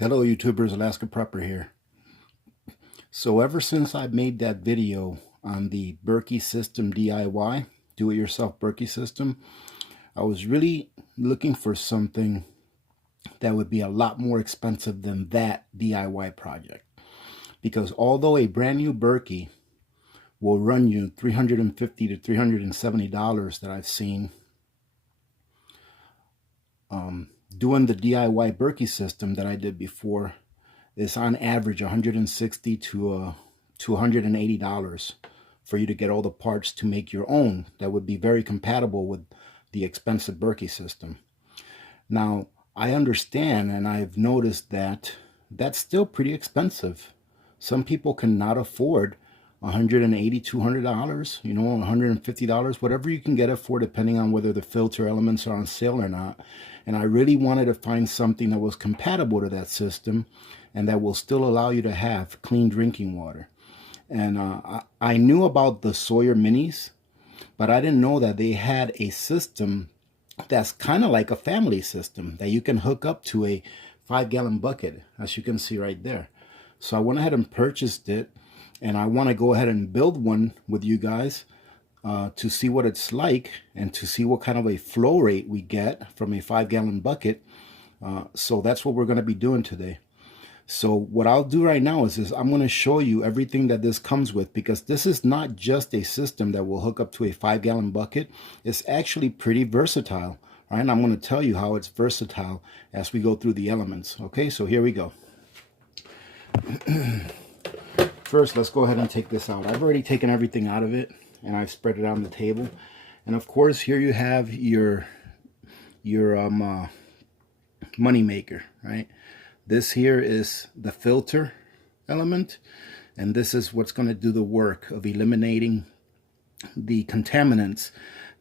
Hello YouTubers, Alaska Prepper here. So ever since I made that video on the Berkey system DIY, do-it-yourself Berkey system, I was really looking for something that would be a lot more expensive than that DIY project. Because although a brand new Berkey will run you $350 to $370 that I've seen, doing the DIY Berkey system that I did before is on average $160 to $180 for you to get all the parts to make your own that would be very compatible with the expensive Berkey system. Now, I understand and I've noticed that that's still pretty expensive. Some people cannot afford $180, $200, you know, $150, whatever you can get it for, depending on whether the filter elements are on sale or not. And I really wanted to find something that was compatible to that system and that will still allow you to have clean drinking water. And I knew about the Sawyer minis, but I didn't know that they had a system that's kind of like a family system that you can hook up to a 5-gallon bucket, as you can see right there. So I went ahead and purchased it, and I want to go ahead and build one with you guys to see what it's like and to see what kind of a flow rate we get from a 5-gallon bucket. So that's what we're going to be doing today. So what I'll do right now is I'm going to show you everything that this comes with, because this is not just a system that will hook up to a 5-gallon bucket. It's actually pretty versatile, right? And I'm going to tell you how it's versatile as we go through the elements. Okay, so here we go. First, let's go ahead and take this out. I've already taken everything out of it and I've spread it on the table. And of course, here you have your money maker, right? This here is the filter element, and this is what's going to do the work of eliminating the contaminants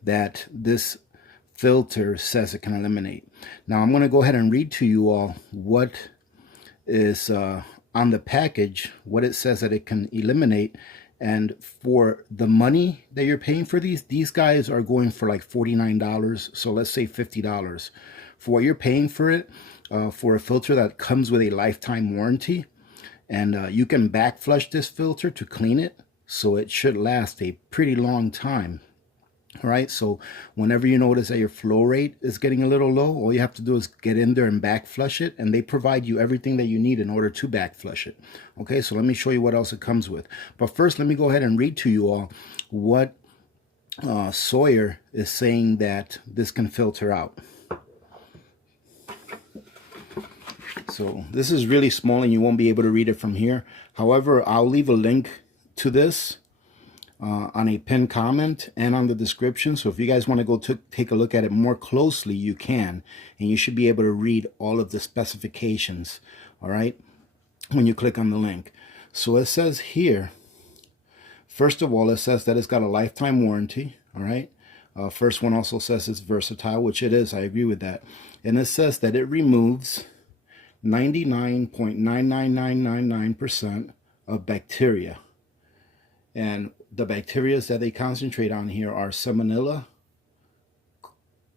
that this filter says it can eliminate. Now I'm going to go ahead and read to you all what is on the package, what it says that it can eliminate. And for the money that you're paying for these guys are going for like $49, so let's say $50 for what you're paying for it. For a filter that comes with a lifetime warranty, and you can back flush this filter to clean it, so it should last a pretty long time. All right, so whenever you notice that your flow rate is getting a little low, all you have to do is get in there and back flush it, and they provide you everything that you need in order to back flush it. Okay, so let me show you what else it comes with. But first, let me go ahead and read to you all what Sawyer is saying that this can filter out. So this is really small and you won't be able to read it from here. However, I'll leave a link to this on a pinned comment and on the description. So if you guys want to go take a look at it more closely, you can. And you should be able to read all of the specifications, all right, when you click on the link. So it says here, first of all, it says that it's got a lifetime warranty, all right. First one also says it's versatile, which it is. I agree with that. And it says that it removes 99.99999% of bacteria, and the bacteria that they concentrate on here are Salmonella,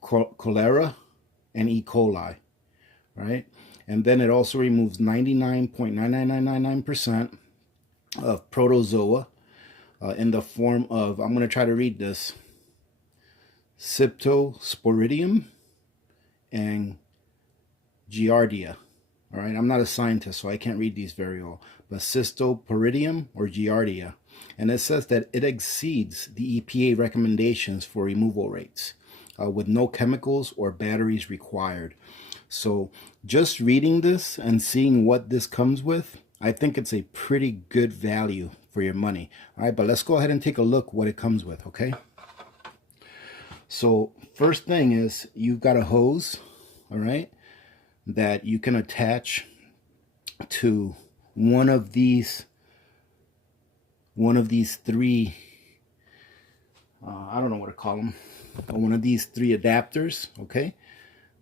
cholera, and E. coli, right? And then it also removes 99.99999% of protozoa in the form of, I'm going to try to read this, Cryptosporidium and Giardia. All right, I'm not a scientist, so I can't read these very well. But Cryptosporidium or Giardia. And it says that it exceeds the EPA recommendations for removal rates with no chemicals or batteries required. So just reading this and seeing what this comes with, I think it's a pretty good value for your money. All right, but let's go ahead and take a look what it comes with, okay? So first thing is you've got a hose, all right, that you can attach to one of these three, I don't know what to call them, one of these three adapters, okay,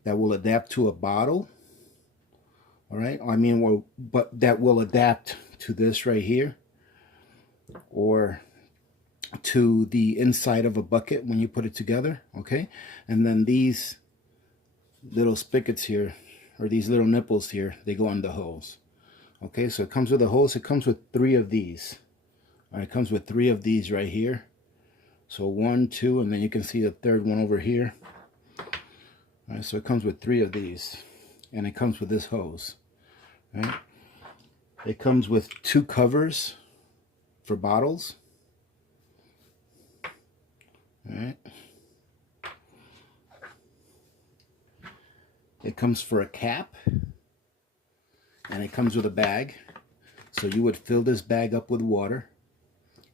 that will adapt to a bottle, all right, I mean, well, but that will adapt to this right here, or to the inside of a bucket when you put it together, okay. And then these little spigots here or these little nipples here, they go on the hose. Okay, so it comes with a hose. It comes with 3 of these. All right, it comes with 3 of these right here. So 1, 2, and then you can see the third one over here. All right, so it comes with 3 of these, and it comes with this hose. All right, it comes with 2 covers for bottles. All right, it comes for a cap, and it comes with a bag. So you would fill this bag up with water,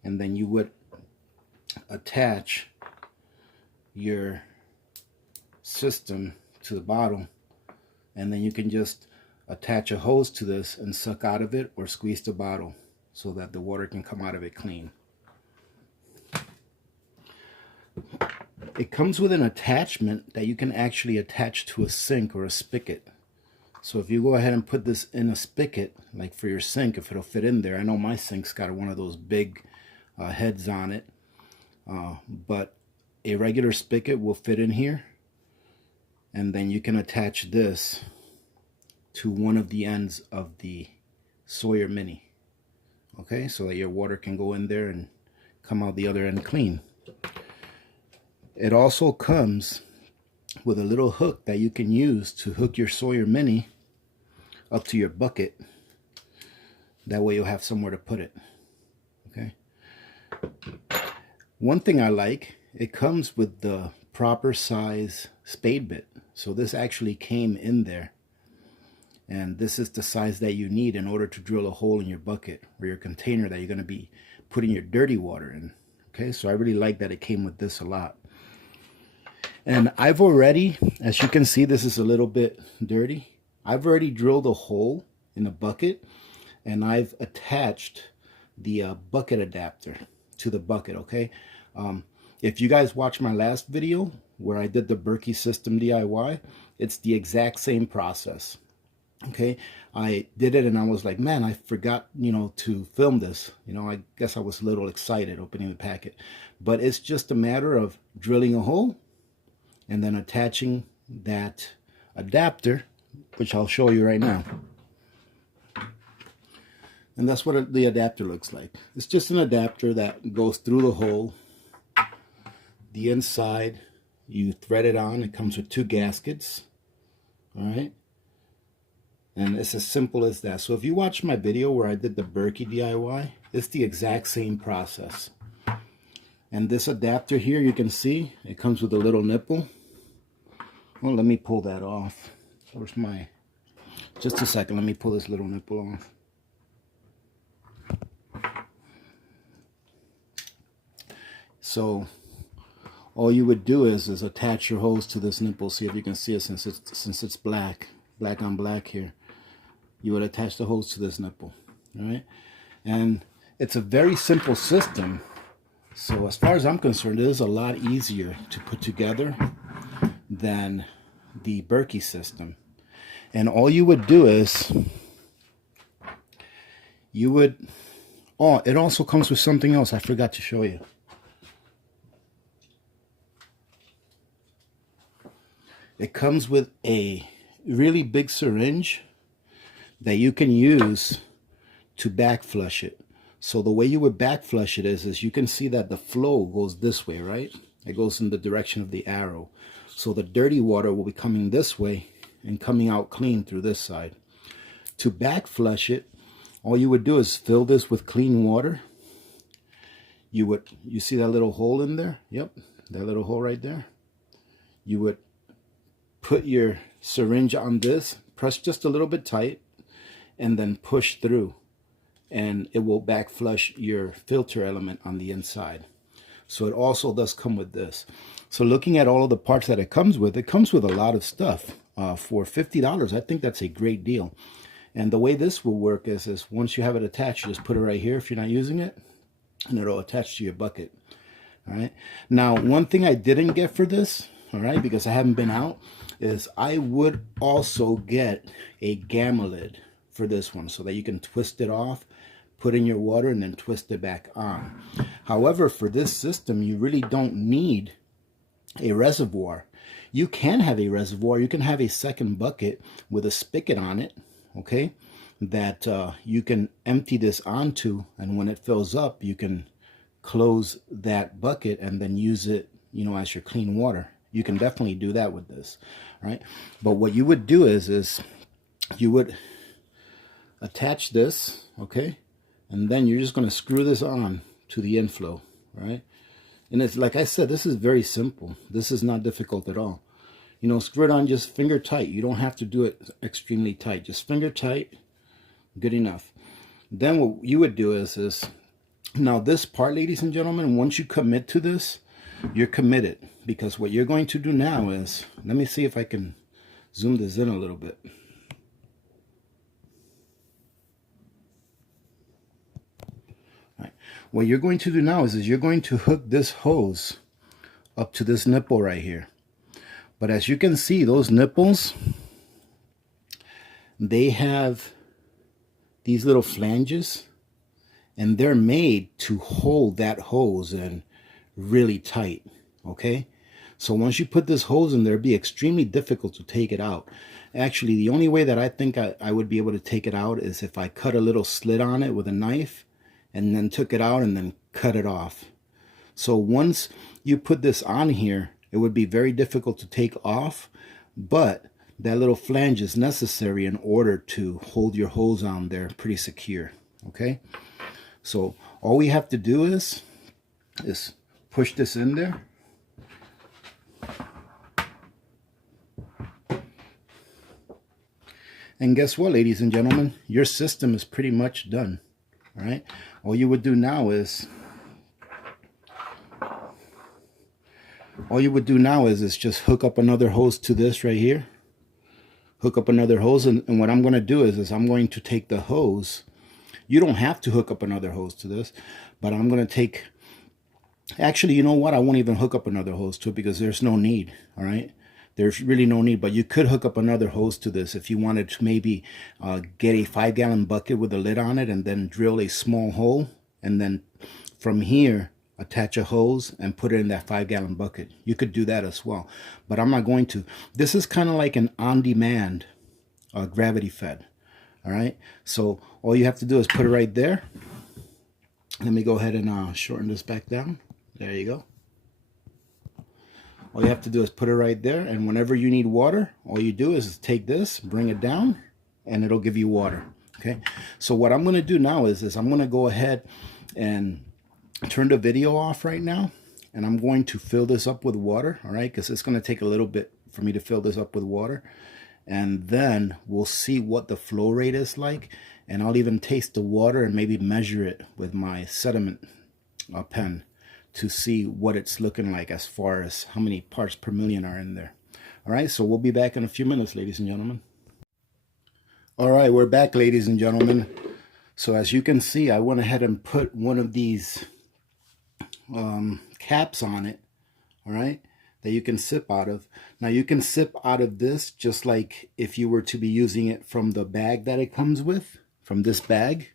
and then you would attach your system to the bottle, and then you can just attach a hose to this and suck out of it or squeeze the bottle so that the water can come out of it clean. It comes with an attachment that you can actually attach to a sink or a spigot. So if you go ahead and put this in a spigot, like for your sink, if it'll fit in there. I know my sink's got one of those big heads on it, but a regular spigot will fit in here, and then you can attach this to one of the ends of the Sawyer Mini. Okay, so that your water can go in there and come out the other end clean. It also comes with a little hook that you can use to hook your Sawyer Mini up to your bucket. That way you'll have somewhere to put it. Okay. One thing I like, it comes with the proper size spade bit. So this actually came in there. And this is the size that you need in order to drill a hole in your bucket or your container that you're going to be putting your dirty water in. Okay, so I really like that it came with this a lot. And I've already, as you can see, this is a little bit dirty. I've already drilled a hole in a bucket, and I've attached the bucket adapter to the bucket, okay? If you guys watched my last video where I did the Berkey system DIY, it's the exact same process, okay? I did it and I was like, man, I forgot, to film this. I guess I was a little excited opening the packet. But it's just a matter of drilling a hole and then attaching that adapter, which I'll show you right now. And that's what the adapter looks like. It's just an adapter that goes through the hole. The inside, you thread it on. It comes with 2 gaskets. All right. And it's as simple as that. So if you watch my video where I did the Berkey DIY, it's the exact same process. And this adapter here, you can see, it comes with a little nipple. Well, let me pull that off. Where's my... Just a second, let me pull this little nipple off. So all you would do is attach your hose to this nipple. See if you can see it since it's black on black here. You would attach the hose to this nipple, all right? And it's a very simple system. So as far as I'm concerned, it is a lot easier to put together than the Berkey system. And all you would do is you would... Oh, it also comes with something else I forgot to show you. It comes with a really big syringe that you can use to back flush it. So the way you would back flush it is you can see that the flow goes this way, right? It goes in the direction of the arrow. So the dirty water will be coming this way and coming out clean through this side. To back flush it, all you would do is fill this with clean water. You see that little hole in there? Yep, that little hole right there. You would put your syringe on this, press just a little bit tight, and then push through. And it will back flush your filter element on the inside. So it also does come with this. So looking at all of the parts that it comes with a lot of stuff. For $50, I think that's a great deal. And the way this will work is once you have it attached, you just put it right here if you're not using it, and it'll attach to your bucket. All right. Now, one thing I didn't get for this, all right, because I haven't been out, is I would also get a gamma lid for this one so that you can twist it off, put in your water, and then twist it back on. However, for this system, you really don't need a reservoir. you can have a reservoir. You can have a second bucket with a spigot on it, okay, that you can empty this onto, and when it fills up, you can close that bucket and then use it, you know, as your clean water. You can definitely do that with this, right? But what you would do is you would attach this, okay, and then you're just going to screw this on to the inflow, right? And it's like I said, this is very simple. This is not difficult at all. You know, screw it on just finger tight. You don't have to do it extremely tight. Just finger tight, good enough. Then what you would do is now this part, ladies and gentlemen, once you commit to this, you're committed, because what you're going to do now is, let me see if I can zoom this in a little bit. All right. What you're going to do now is you're going to hook this hose up to this nipple right here. But as you can see, those nipples, they have these little flanges, and they're made to hold that hose in really tight, okay? So once you put this hose in there, it'd be extremely difficult to take it out. Actually, the only way that I think I would be able to take it out is if I cut a little slit on it with a knife and then took it out and then cut it off. So once you put this on here, it would be very difficult to take off, but that little flange is necessary in order to hold your hose on there pretty secure, okay? So all we have to do is push this in there. And guess what, ladies and gentlemen? Your system is pretty much done. All right. All you would do now is just hook up another hose to this right here. Hook up another hose, and what I'm going to do is I'm going to take the hose. You don't have to hook up another hose to this, but I'm going to take, actually, you know what? I won't even hook up another hose to it because there's no need, all right? There's really no need, but you could hook up another hose to this if you wanted to maybe get a 5-gallon bucket with a lid on it and then drill a small hole, and then from here attach a hose and put it in that 5-gallon bucket. You could do that as well, but I'm not going to. This is kind of like an on-demand gravity fed, all right? So all you have to do is put it right there. Let me go ahead and shorten this back down. There you go. All you have to do is put it right there, and whenever you need water, all you do is take this, bring it down, and it'll give you water, okay? So what I'm going to do now is I'm going to go ahead and turn the video off right now, and I'm going to fill this up with water, all right? Because it's going to take a little bit for me to fill this up with water, and then we'll see what the flow rate is like, and I'll even taste the water and maybe measure it with my sediment pen to see what it's looking like as far as how many parts per million are in there. All right, so we'll be back in a few minutes, ladies and gentlemen. All right, we're back, ladies and gentlemen. So as you can see, I went ahead and put one of these caps on it, all right, that you can sip out of. Now you can sip out of this just like if you were to be using it from the bag that it comes with, from this bag.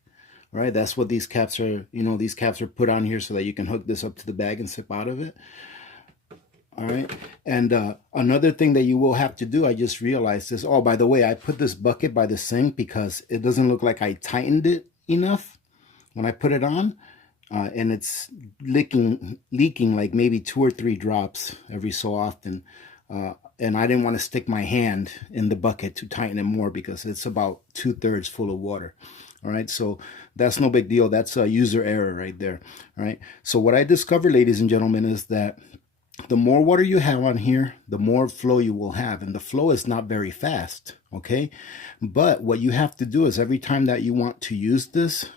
All right, that's what these caps are, you know, these caps are put on here so that you can hook this up to the bag and sip out of it. All right, and another thing that you will have to do, I just realized this. Oh, by the way, I put this bucket by the sink because it doesn't look like I tightened it enough when I put it on. And it's leaking like maybe 2 or 3 drops every so often. And I didn't want to stick my hand in the bucket to tighten it more because it's about 2/3 full of water. All right, so that's no big deal. That's a user error right there. All right, so what I discovered, ladies and gentlemen, is that the more water you have on here, the more flow you will have. And the flow is not very fast, okay? But what you have to do is every time that you want to use this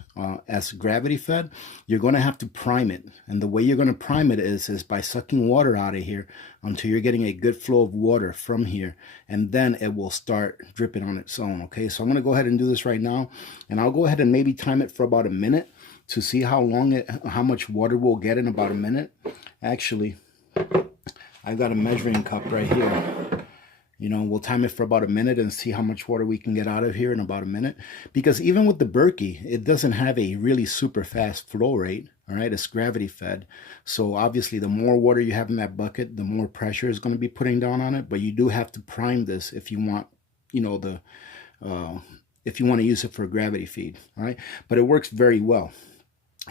as gravity fed, you're going to have to prime it. And the way you're going to prime it is by sucking water out of here until you're getting a good flow of water from here. And then it will start dripping on its own, okay? So I'm going to go ahead and do this right now. And I'll go ahead and maybe time it for about a minute to see how much water we'll get in about a minute. Actually, I've got a measuring cup right here. You know, we'll time it for about a minute and see how much water we can get out of here in about a minute. Because even with the Berkey, it doesn't have a really super fast flow rate. All right, it's gravity fed. So obviously the more water you have in that bucket, the more pressure is going to be putting down on it. But you do have to prime this if you want, you know, if you want to use it for a gravity feed. All right, but it works very well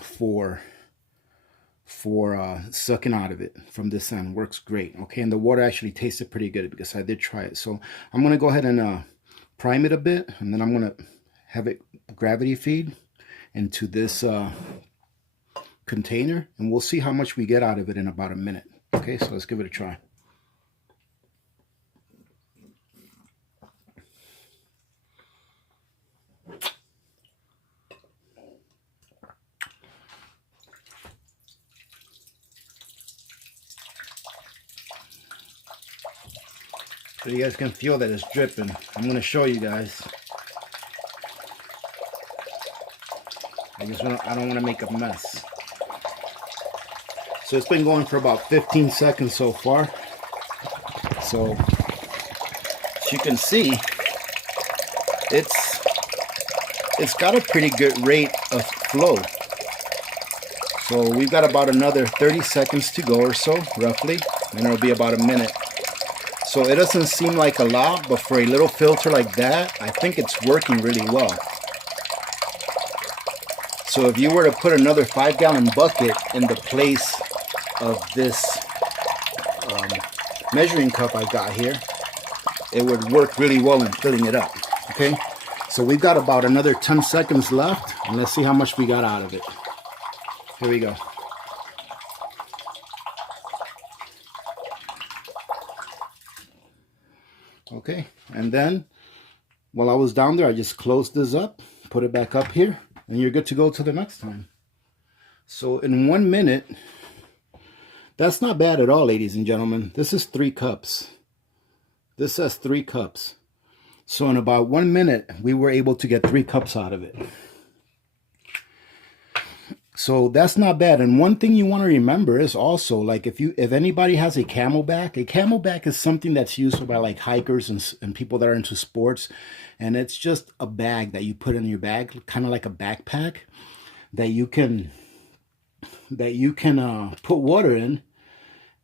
for sucking out of it from this end. Works great. Okay, and the water actually tasted pretty good because I did try it. So I'm going to go ahead and prime it a bit, and then I'm going to have it gravity feed into this container, and we'll see how much we get out of it in about a minute. Okay, so let's give it a try. So you guys can feel that it's dripping. I'm going to show you guys. I don't want to make a mess. So it's been going for about 15 seconds so far. So as you can see, it's got a pretty good rate of flow. So we've got about another 30 seconds to go or so, roughly, and it'll be about a minute. So it doesn't seem like a lot, but for a little filter like that, I think it's working really well. So if you were to put another 5-gallon bucket in the place of this measuring cup I've got here, it would work really well in filling it up. Okay, so we've got about another 10 seconds left, and let's see how much we got out of it. Here we go. Okay, and then while I was down there, I just closed this up, put it back up here, and you're good to go till the next time. So in 1 minute, that's not bad at all, ladies and gentlemen. This is 3 cups. This says 3 cups. So in about 1 minute, we were able to get 3 cups out of it. So that's not bad. And one thing you want to remember is also, like, if anybody has a camelback is something that's used by like hikers and people that are into sports, and it's just a bag that you put in your bag, kind of like a backpack that you can put water in,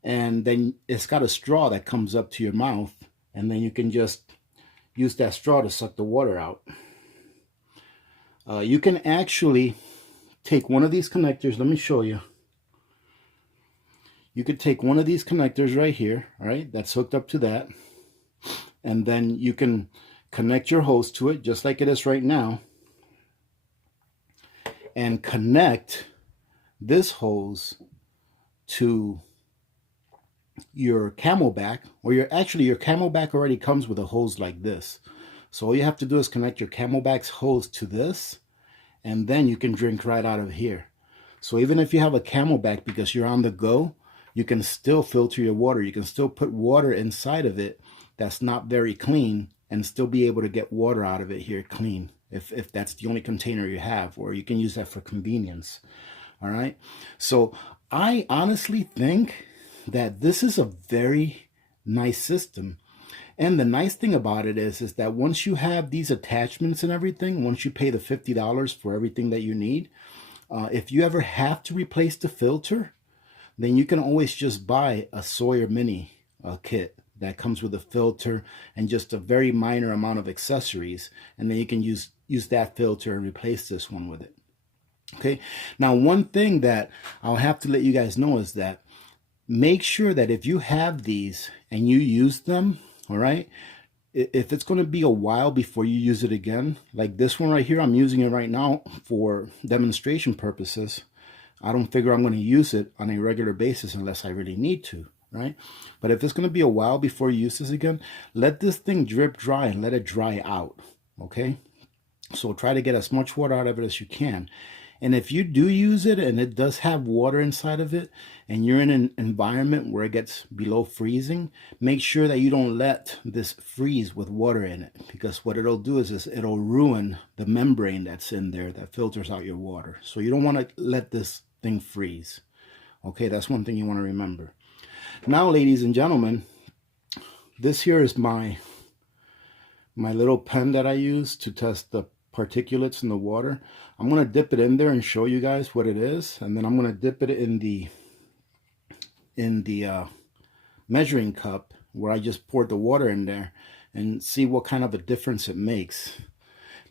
and then it's got a straw that comes up to your mouth, and then you can just use that straw to suck the water out. You can actually take one of these connectors. Let me show you. You could take one of these connectors right here, all right, that's hooked up to that, and then you can connect your hose to it just like it is right now, and connect this hose to your camelback, or your camelback already comes with a hose like this. So all you have to do is connect your camelback's hose to this, and then you can drink right out of here. So even if you have a camelback, because you're on the go, you can still filter your water. You can still put water inside of it that's not very clean and still be able to get water out of it here clean, if that's the only container you have, or you can use that for convenience. All right. So I honestly think that this is a very nice system. And the nice thing about it is that once you have these attachments and everything, once you pay the $50 for everything that you need, if you ever have to replace the filter, then you can always just buy a Sawyer Mini kit that comes with a filter and just a very minor amount of accessories, and then you can use that filter and replace this one with it. Okay. Now, one thing that I'll have to let you guys know is that make sure that if you have these and you use them, all right, if it's going to be a while before you use it again, like this one right here, I'm using it right now for demonstration purposes. I don't figure I'm going to use it on a regular basis unless I really need to, right? But if it's going to be a while before you use this again, let this thing drip dry and let it dry out, okay? So try to get as much water out of it as you can. And if you do use it and it does have water inside of it, and you're in an environment where it gets below freezing, make sure that you don't let this freeze with water in it, because what it'll do is it'll ruin the membrane that's in there that filters out your water. So you don't want to let this thing freeze. Okay, that's one thing you want to remember. Now, ladies and gentlemen, this here is my little pen that I use to test the particulates in the water. I'm going to dip it in there and show you guys what it is, and then I'm going to dip it in the measuring cup where I just poured the water in there and see what kind of a difference it makes,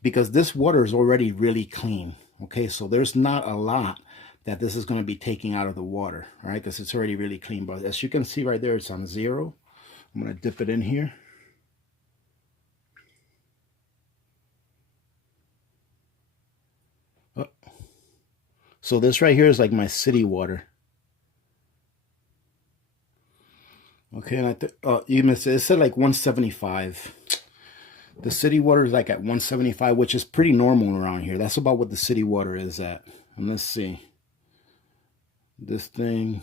because this water is already really clean. Okay, so there's not a lot that this is going to be taking out of the water, all right, because it's already really clean. But as you can see right there, it's on 0. I'm going to dip it in here. Oh. So this right here is like my city water. Okay, and you missed it. It said like 175. The city water is like at 175, which is pretty normal around here. That's about what the city water is at. And let's see. This thing,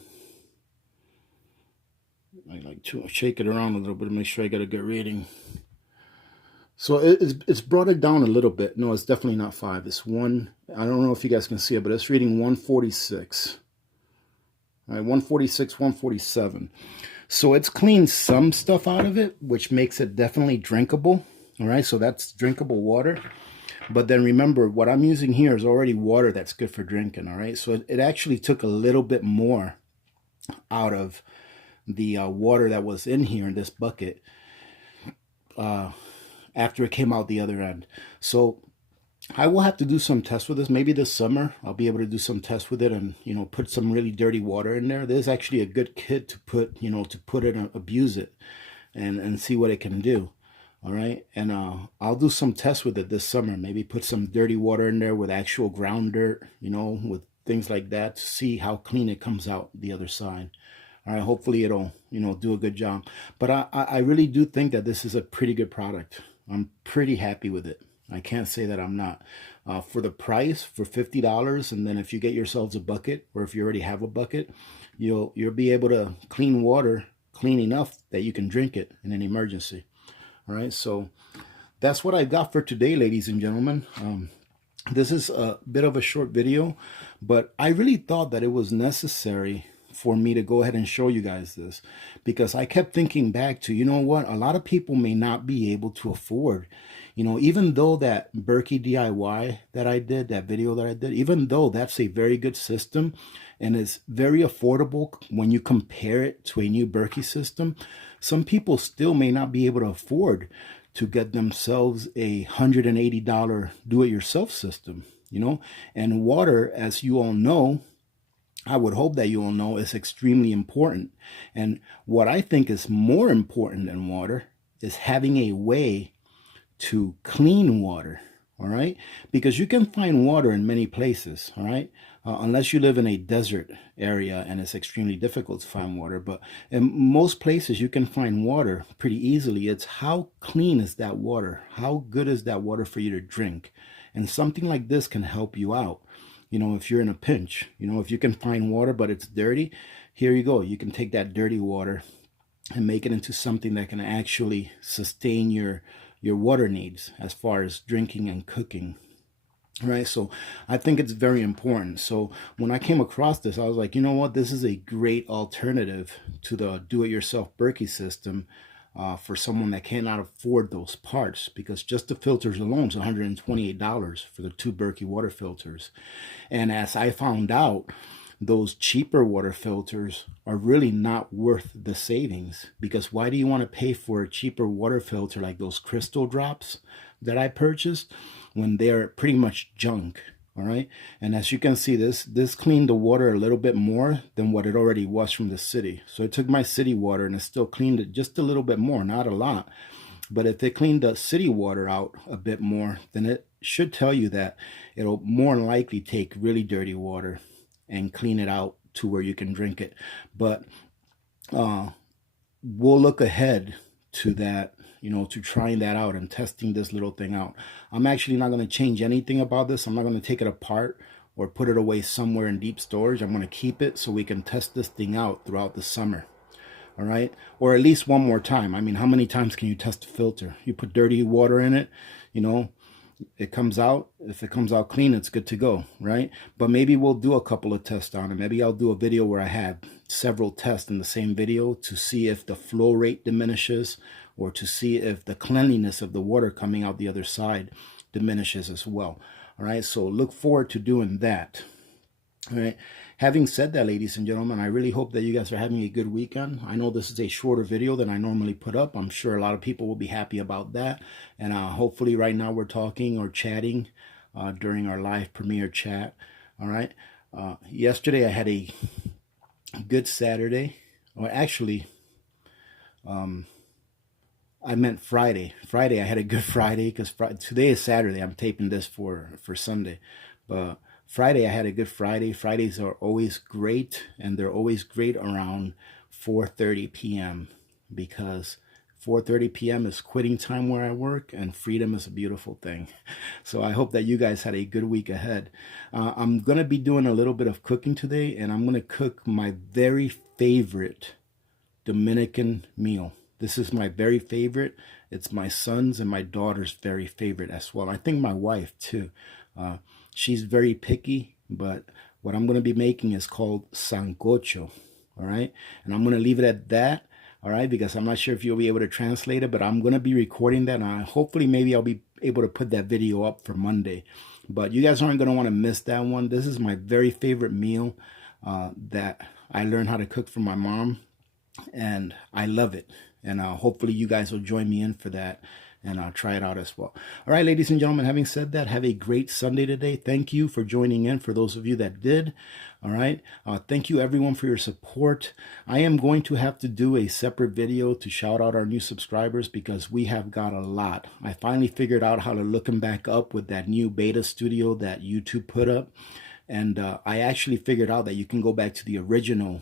I like to shake it around a little bit to make sure I get a good reading. So it's brought it down a little bit. No, it's definitely not 5. It's 1. I don't know if you guys can see it, but it's reading 146. All right, 146, 147. So it's cleaned some stuff out of it, which makes it definitely drinkable. All right, so that's drinkable water. But then remember, what I'm using here is already water that's good for drinking. All right, so it actually took a little bit more out of the water that was in here in this bucket after it came out the other end. So I will have to do some tests with this. Maybe this summer I'll be able to do some tests with it and, you know, put some really dirty water in there. There's actually a good kit to put, you know, to put it and abuse it and see what it can do. All right, and I'll do some tests with it this summer. Maybe put some dirty water in there with actual ground dirt, you know, with things like that, to see how clean it comes out the other side. All right, hopefully it'll, you know, do a good job. But I really do think that this is a pretty good product. I'm pretty happy with it. I can't say that I'm not. For the price, for $50, and then if you get yourselves a bucket, or if you already have a bucket, you'll be able to clean water clean enough that you can drink it in an emergency. All right, so that's what I got for today, ladies and gentlemen. This is a bit of a short video, but I really thought that it was necessary for me to go ahead and show you guys this, because I kept thinking back to, you know what, a lot of people may not be able to afford, you know, even though that Berkey DIY that I did, that video that I did, even though that's a very good system and is very affordable when you compare it to a new Berkey system, some people still may not be able to afford to get themselves a $180 do-it-yourself system, you know. And water, as you all know, I would hope that you all know, is extremely important. And what I think is more important than water is having a way to clean water, all right? Because you can find water in many places, all right? Unless you live in a desert area and it's extremely difficult to find water. But in most places you can find water pretty easily. It's how clean is that water? How good is that water for you to drink? And something like this can help you out. You know, if you're in a pinch, you know, if you can find water but it's dirty, here you go. You can take that dirty water and make it into something that can actually sustain your water needs as far as drinking and cooking. Right, so I think it's very important. So when I came across this, I was like, you know what, this is a great alternative to the do-it-yourself Berkey system for someone that cannot afford those parts, because just the filters alone is $128 for the 2 Berkey water filters. And as I found out, those cheaper water filters are really not worth the savings, because why do you want to pay for a cheaper water filter like those crystal drops that I purchased when they're pretty much junk? All right, and as you can see, this cleaned the water a little bit more than what it already was from the city. So it took my city water and it still cleaned it just a little bit more, not a lot. But if they cleaned the city water out a bit more, then it should tell you that it'll more than likely take really dirty water and clean it out to where you can drink it. But we'll look ahead to that, you know, to trying that out and testing this little thing out. I'm actually not going to change anything about this. I'm not going to take it apart or put it away somewhere in deep storage. I'm going to keep it so we can test this thing out throughout the summer. All right, or at least one more time. I mean, how many times can you test a filter? You put dirty water in it, you know, it comes out. If it comes out clean, it's good to go, right? But maybe we'll do a couple of tests on it. Maybe I'll do a video where I have several tests in the same video to see if the flow rate diminishes, or to see if the cleanliness of the water coming out the other side diminishes as well. All right, so look forward to doing that. All right. Having said that, ladies and gentlemen, I really hope that you guys are having a good weekend. I know this is a shorter video than I normally put up. I'm sure a lot of people will be happy about that. And hopefully right now we're talking or chatting during our live premiere chat. All right. Yesterday I had a good Saturday. Or actually, I meant Friday. Friday I had a good Friday, because today is Saturday. I'm taping this for Sunday. But Friday, I had a good Friday. Fridays are always great, and they're always great around 4:30 p.m. because 4:30 p.m. is quitting time where I work, and freedom is a beautiful thing. So I hope that you guys had a good week ahead. I'm going to be doing a little bit of cooking today, and I'm going to cook my very favorite Dominican meal. This is my very favorite. It's my son's and my daughter's very favorite as well. I think my wife too. She's very picky, but what I'm going to be making is called sancocho, all right? And I'm going to leave it at that, all right, because I'm not sure if you'll be able to translate it, but I'm going to be recording that, and hopefully maybe I'll be able to put that video up for Monday. But you guys aren't going to want to miss that one. This is my very favorite meal that I learned how to cook from my mom, and I love it. And hopefully you guys will join me in for that, and I'll try it out as well. All right, ladies and gentlemen, having said that, have a great Sunday today. Thank you for joining in, for those of you that did. All right. Thank you, everyone, for your support. I am going to have to do a separate video to shout out our new subscribers, because we have got a lot. I finally figured out how to look them back up with that new beta studio that YouTube put up. And I actually figured out that you can go back to the original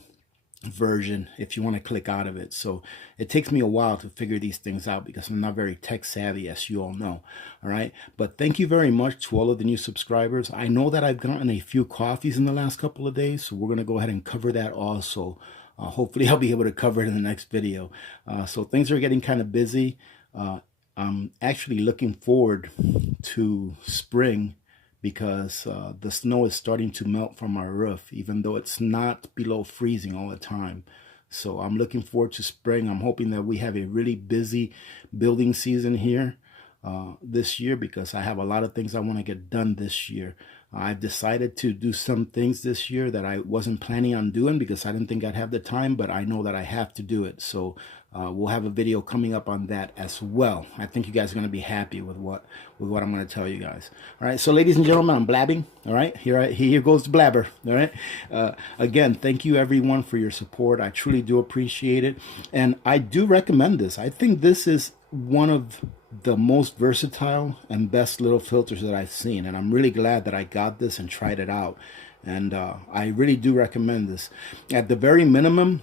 version if you want to click out of it. So it takes me a while to figure these things out, because I'm not very tech savvy, as you all know. All right, but thank you very much to all of the new subscribers. I know that I've gotten a few coffees in the last couple of days, so we're going to go ahead and cover that also. Hopefully I'll be able to cover it in the next video. So things are getting kind of busy. I'm actually looking forward to spring, because the snow is starting to melt from our roof, even though it's not below freezing all the time. So I'm looking forward to spring. I'm hoping that we have a really busy building season here this year, because I have a lot of things I want to get done this year. I've decided to do some things this year that I wasn't planning on doing, because I didn't think I'd have the time, but I know that I have to do it. So we'll have a video coming up on that as well. I think you guys are going to be happy with what I'm going to tell you guys. All right, so ladies and gentlemen, I'm blabbing. All right, here goes the blabber. All right, again, thank you everyone for your support. I truly do appreciate it, and I do recommend this. I think this is one of the most versatile and best little filters that I've seen, and I'm really glad that I got this and tried it out. And I really do recommend this. At the very minimum,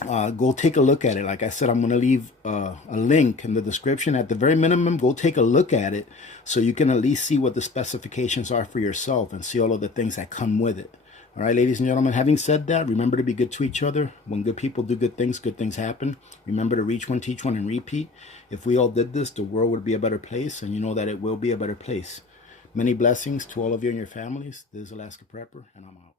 go take a look at it. Like I said, I'm going to leave a link in the description. At the very minimum, go take a look at it, so you can at least see what the specifications are for yourself and see all of the things that come with it. All right, ladies and gentlemen, having said that, remember to be good to each other. When good people do good things happen. Remember to reach one, teach one, and repeat. If we all did this, the world would be a better place, and you know that it will be a better place. Many blessings to all of you and your families. This is Alaska Prepper, and I'm out.